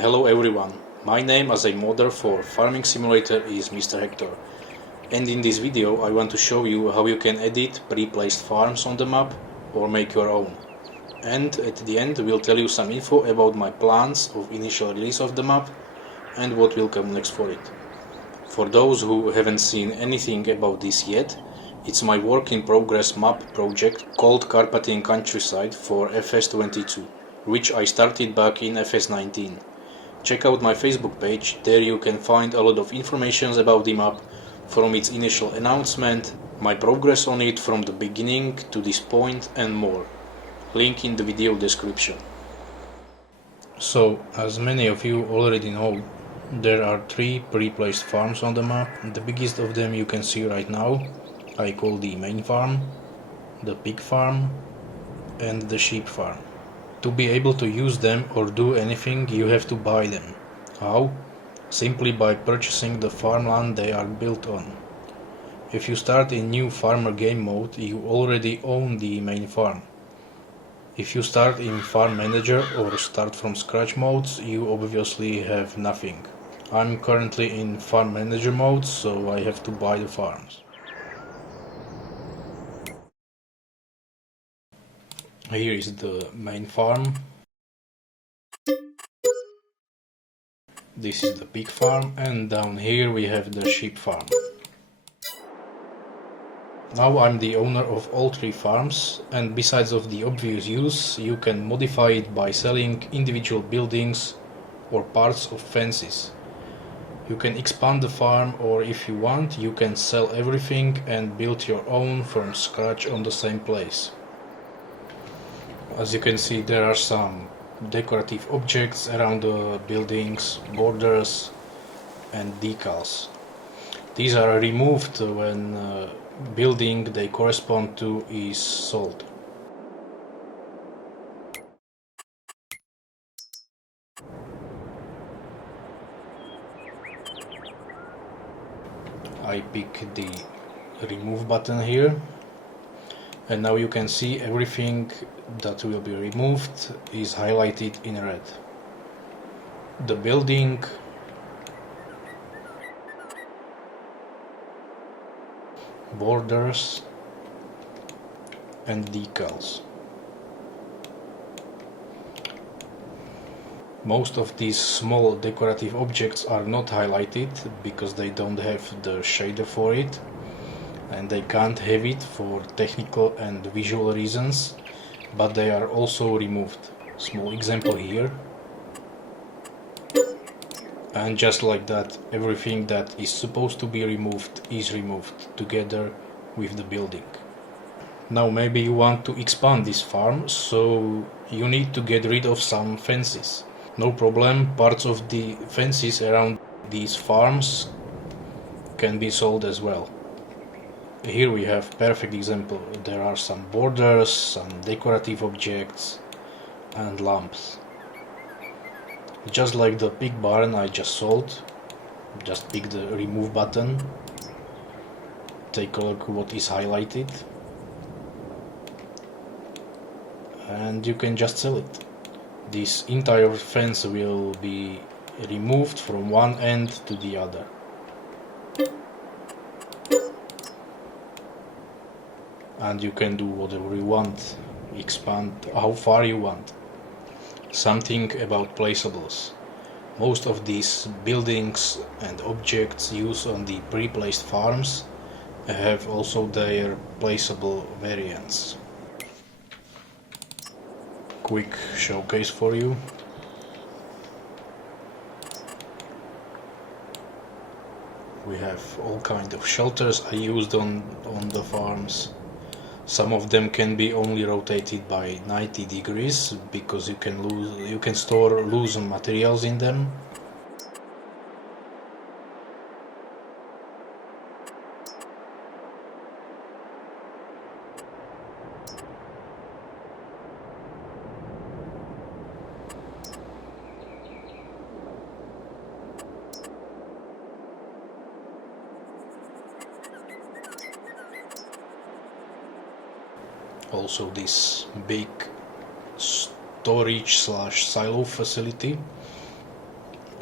Hello everyone, my name as a modder for Farming Simulator is MrHector, and in this video I want to show you how you can edit pre-placed farms on the map or make your own. And at the end we'll tell you some info about my plans of initial release of the map and what will come next for it. For those who haven't seen anything about this yet, it's my work in progress map project called Carpathian Countryside for FS22, which I started back in FS19. Check out my Facebook page, there you can find a lot of information about the map, from its initial announcement, my progress on it from the beginning to this point and more. Link in the video description. So, as many of you already know, there are 3 pre-placed farms on the map. The biggest of them you can see right now, I call the main farm, the pig farm and the sheep farm. To be able to use them or do anything, you have to buy them. How? Simply by purchasing the farmland they are built on. If you start in new farmer game mode, you already own the main farm. If you start in farm manager or start from scratch modes, you obviously have nothing. I'm currently in farm manager mode, so I have to buy the farms. Here is the main farm. This is the pig farm, and down here we have the sheep farm. Now I'm the owner of all 3 farms, and besides of the obvious use, you can modify it by selling individual buildings or parts of fences. You can expand the farm, or if you want, you can sell everything and build your own from scratch on the same place. As you can see, there are some decorative objects around the buildings, borders and decals. These are removed when building they correspond to is sold. I pick the remove button here, and now you can see everything that will be removed is highlighted in red. The building, borders and decals. Most of these small decorative objects are not highlighted because they don't have the shader for it, and they can't have it for technical and visual reasons, but they are also removed. Small example here. And just like that, everything that is supposed to be removed is removed together with the building. Now maybe you want to expand this farm, so you need to get rid of some fences. No problem, parts of the fences around these farms can be sold as well. Here we have perfect example. There are some borders, some decorative objects and lamps. Just like the pig barn I just sold, just pick the remove button, take a look what is highlighted, and you can just sell it. This entire fence will be removed from one end to the other. And you can do whatever you want, expand how far you want. Something about placeables. Most of these buildings and objects used on the pre-placed farms have also their placeable variants. Quick showcase for you. We have all kinds of shelters I used on the farms. Some of them can be only rotated by 90 degrees because you can store loose materials in them. Also this big storage/silo facility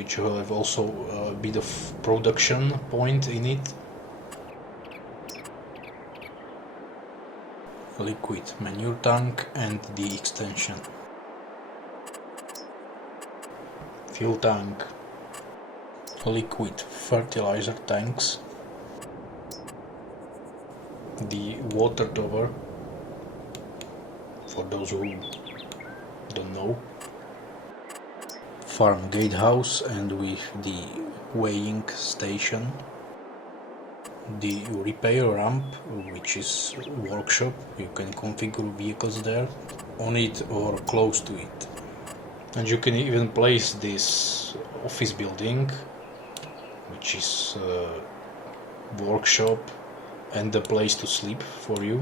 which will have also a bit of production point in it. Liquid manure tank and the extension. Fuel tank. Liquid fertilizer tanks. The water tower, for those who don't know. Farm gatehouse and with the weighing station. The repair ramp, which is workshop, you can configure vehicles there, on it or close to it. And you can even place this office building, which is workshop and a place to sleep for you.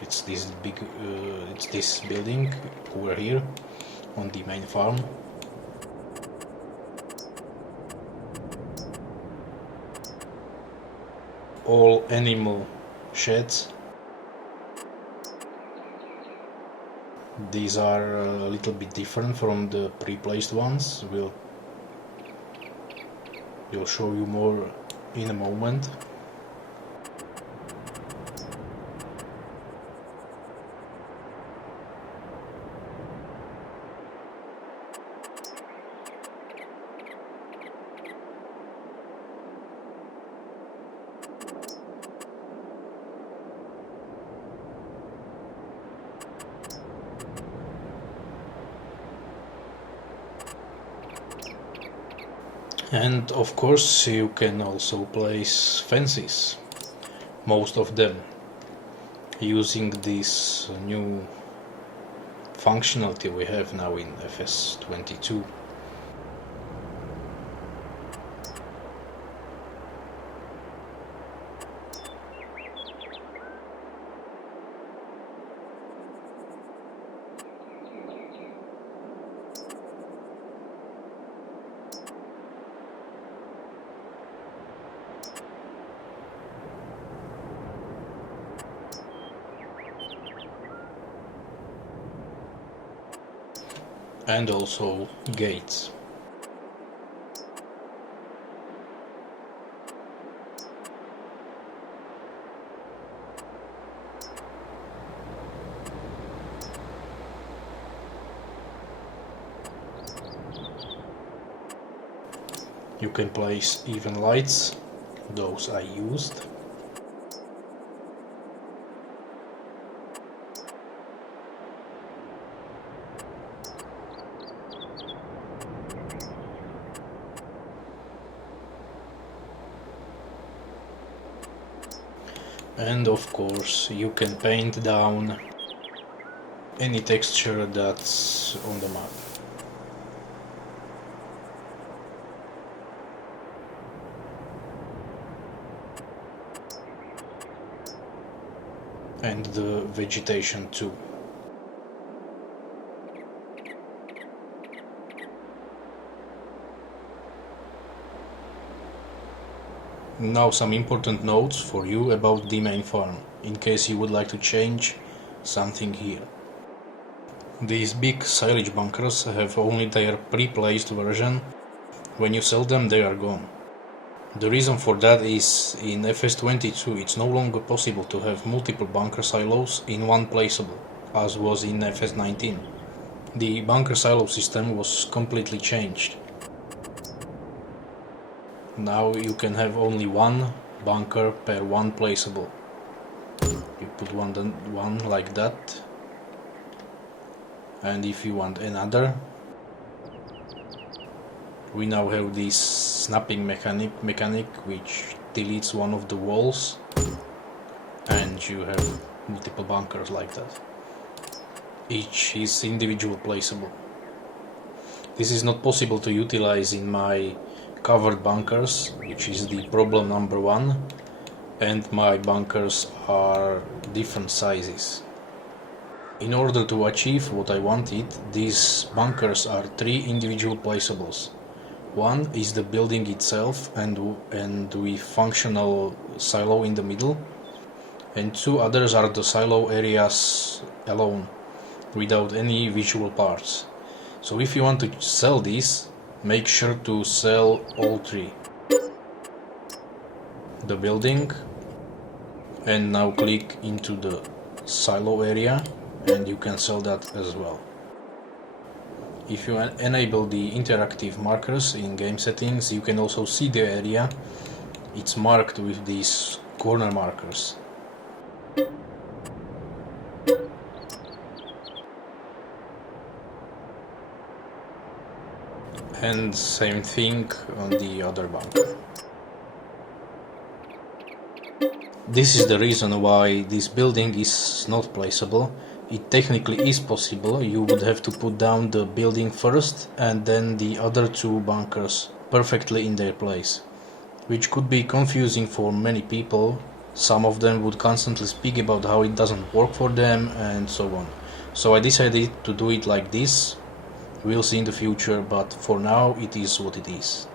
It's this big, it's this building over here on the main farm. All animal sheds. These are a little bit different from the pre-placed ones. We'll show you more in a moment. And of course you can also place fences, most of them, using this new functionality we have now in FS22. And also gates. You can place even lights, those I used. And of course you can paint down any texture that's on the map. And the vegetation too. Now some important notes for you about the main farm, in case you would like to change something here. These big silage bunkers have only their pre-placed version. When you sell them, they are gone. The reason for that is in FS22 it's no longer possible to have multiple bunker silos in one placeable, as was in FS19. The bunker silo system was completely changed. Now you can have only one bunker per one placeable. You put one like that, and if you want another, we now have this snapping mechanic which deletes one of the walls, and you have multiple bunkers like that. Each is individual placeable. This is not possible to utilize in my covered bunkers, which is the problem number one, and my bunkers are different sizes. In order to achieve what I wanted, these bunkers are 3 individual placeables. One is the building itself and with functional silo in the middle, and 2 others are the silo areas alone, without any visual parts. So if you want to sell these, make sure to sell all three. The building, and now click into the silo area and you can sell that as well. If you enable the interactive markers in game settings, you can also see the area. It's marked with these corner markers. And same thing on the other bunker. This is the reason why this building is not placeable. It technically is possible. You would have to put down the building first and then the other two bunkers perfectly in their place, which could be confusing for many people. Some of them would constantly speak about how it doesn't work for them and so on. So I decided to do it like this. We'll see in the future, but for now it is what it is.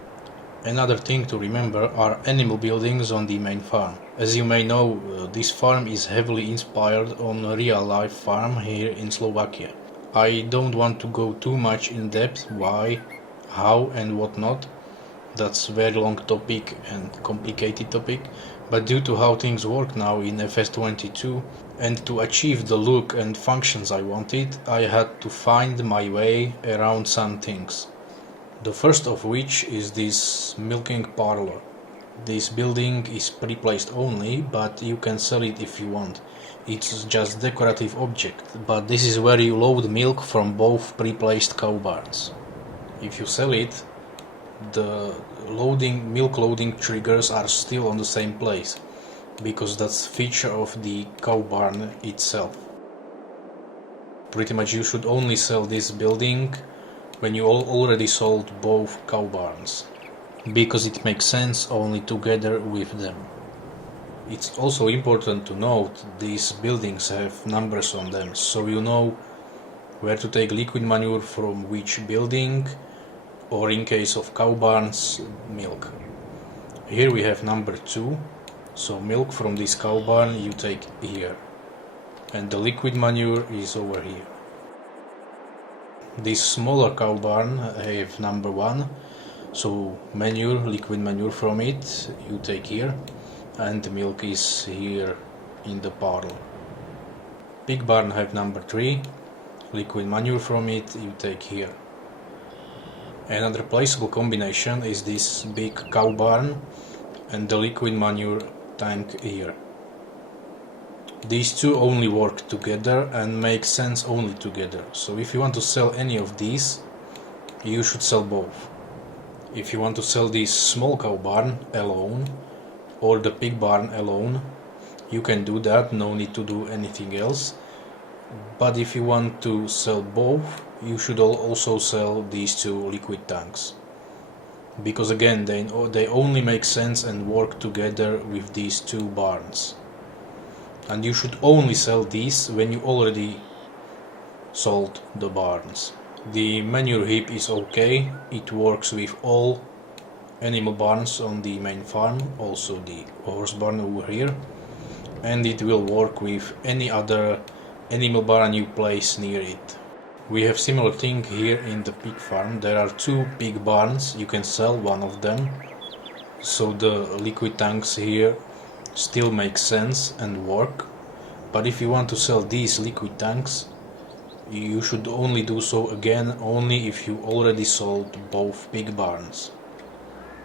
Another thing to remember are animal buildings on the main farm. As you may know, this farm is heavily inspired on a real-life farm here in Slovakia. I don't want to go too much in depth why, how and what not. That's a very long topic and complicated topic, but due to how things work now in FS22 and to achieve the look and functions I wanted, I had to find my way around some things. The first of which is this milking parlor. This building is pre-placed only, but you can sell it if you want. It's just decorative object, but this is where you load milk from both pre-placed cow barns. If you sell it, the milk loading triggers are still on the same place, because that's a feature of the cow barn itself. Pretty much you should only sell this building when you already sold both cow barns, because it makes sense only together with them. It's also important to note these buildings have numbers on them, so you know where to take liquid manure from which building, or in case of cow barns, milk. Here we have number 2, so milk from this cow barn you take here, and the liquid manure is over here. This smaller cow barn have number 1, so liquid manure from it you take here, and the milk is here in the parlor. Pig barn have number 3, liquid manure from it you take here. Another placeable combination is this big cow barn and the liquid manure tank here. These two only work together and make sense only together, so if you want to sell any of these, you should sell both. If you want to sell this small cow barn alone or the pig barn alone, you can do that, no need to do anything else. But if you want to sell both, you should also sell these two liquid tanks, because again they only make sense and work together with these two barns. And you should only sell these when you already sold the barns. The manure heap is okay, it works with all animal barns on the main farm, also the horse barn over here, and it will work with any other animal barn you place near it. We have similar thing here in the pig farm. There are 2 pig barns, you can sell one of them, so the liquid tanks here still make sense and work. But if you want to sell these liquid tanks, you should only do so again only if you already sold both pig barns.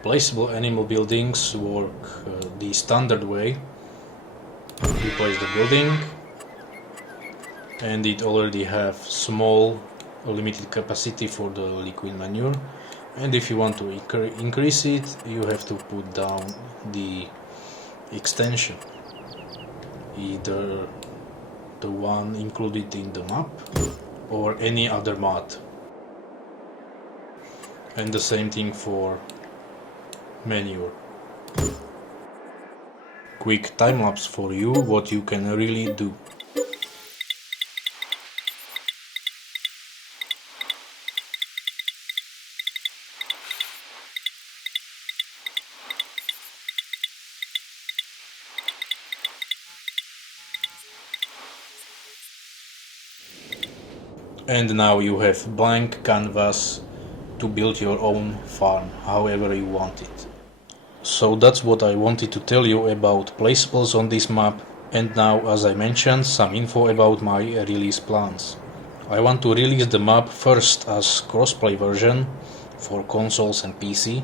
Placeable animal buildings work the standard way. You place the building and it already have small limited capacity for the liquid manure, and if you want to increase it, you have to put down the extension, either the one included in the map or any other mod. And the same thing for manure. Quick time lapse for you what you can really do. And now you have blank canvas to build your own farm however you want it. So that's what I wanted to tell you about Placeables on this map, and now, as I mentioned, some info about my release plans. I want to release the map first as crossplay version for consoles and PC,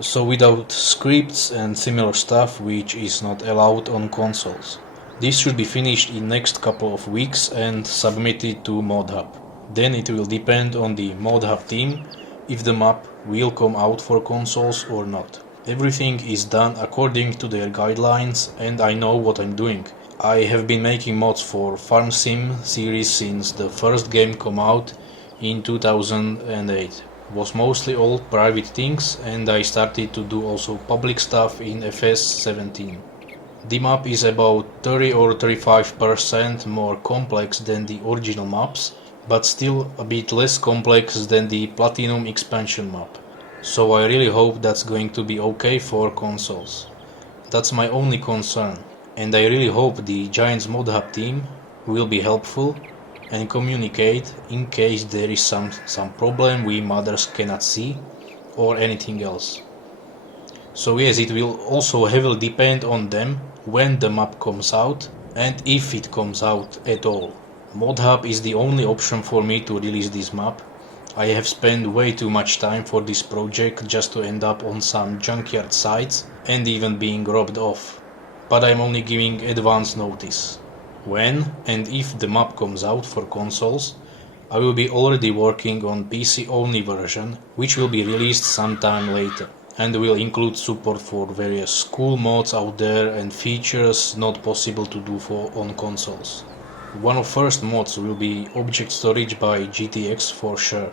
so without scripts and similar stuff which is not allowed on consoles. This should be finished in next couple of weeks and submitted to ModHub. Then it will depend on the ModHub team if the map will come out for consoles or not. Everything is done according to their guidelines and I know what I'm doing. I have been making mods for Farm Sim series since the first game came out in 2008. It was mostly all private things and I started to do also public stuff in FS17. The map is about 30 or 35% more complex than the original maps, but still a bit less complex than the Platinum expansion map. So I really hope that's going to be okay for consoles. That's my only concern, and I really hope the Giants ModHub team will be helpful and communicate in case there is some problem we modders cannot see or anything else. So yes, it will also heavily depend on them when the map comes out and if it comes out at all. ModHub is the only option for me to release this map. I have spent way too much time for this project just to end up on some junkyard sites and even being robbed off. But I'm only giving advance notice. When and if the map comes out for consoles, I will be already working on PC only version, which will be released sometime later, and will include support for various cool mods out there and features not possible to do on consoles. One of first mods will be object storage by GTX for sure.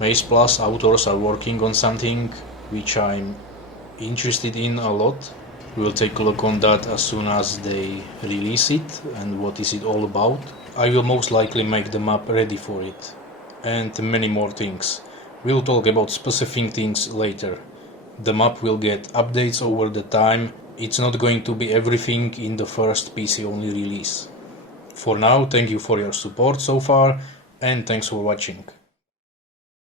Maze Plus authors are working on something which I'm interested in a lot. We'll take a look on that as soon as they release it and what is it all about. I will most likely make the map ready for it. And many more things. We'll talk about specific things later. The map will get updates over the time. It's not going to be everything in the first PC only release. For now, thank you for your support so far and thanks for watching.